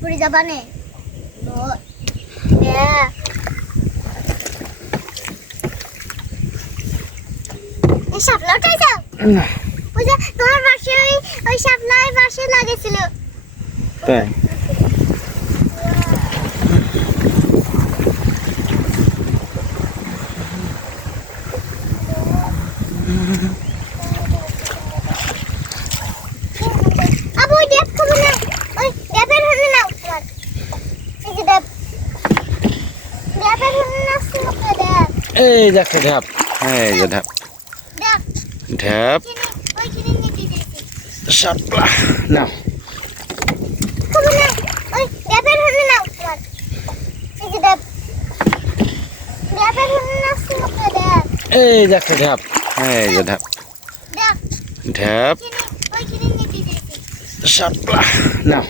পুরি যাবানে শাপলা উঠাইছ ওই যে তোমার পাশে ওই শাপলাই পাশে লাগেছিল তাই আবু ওই ডেপ খাবো না ওই ডেপের হলে নাও তোমার এই যে ডেপ ডেপের হলে না সুমুকে ডেপ এই দেখো ঢাপ এই যে ঢাপ ডেপ ঢাপ ওই কিনে নিতে দিয়েছি শাপলা নাও খাবো না ওই ডেপের হলে নাও তোমার এই যে ডেপ ডেপের হলে না সুমুকে ডেপ এই দেখো ঢাপ এই যে ঢাপ ডেপ ঢাপ ওই কিনে নিতে দিয়েছি শাপলা নাও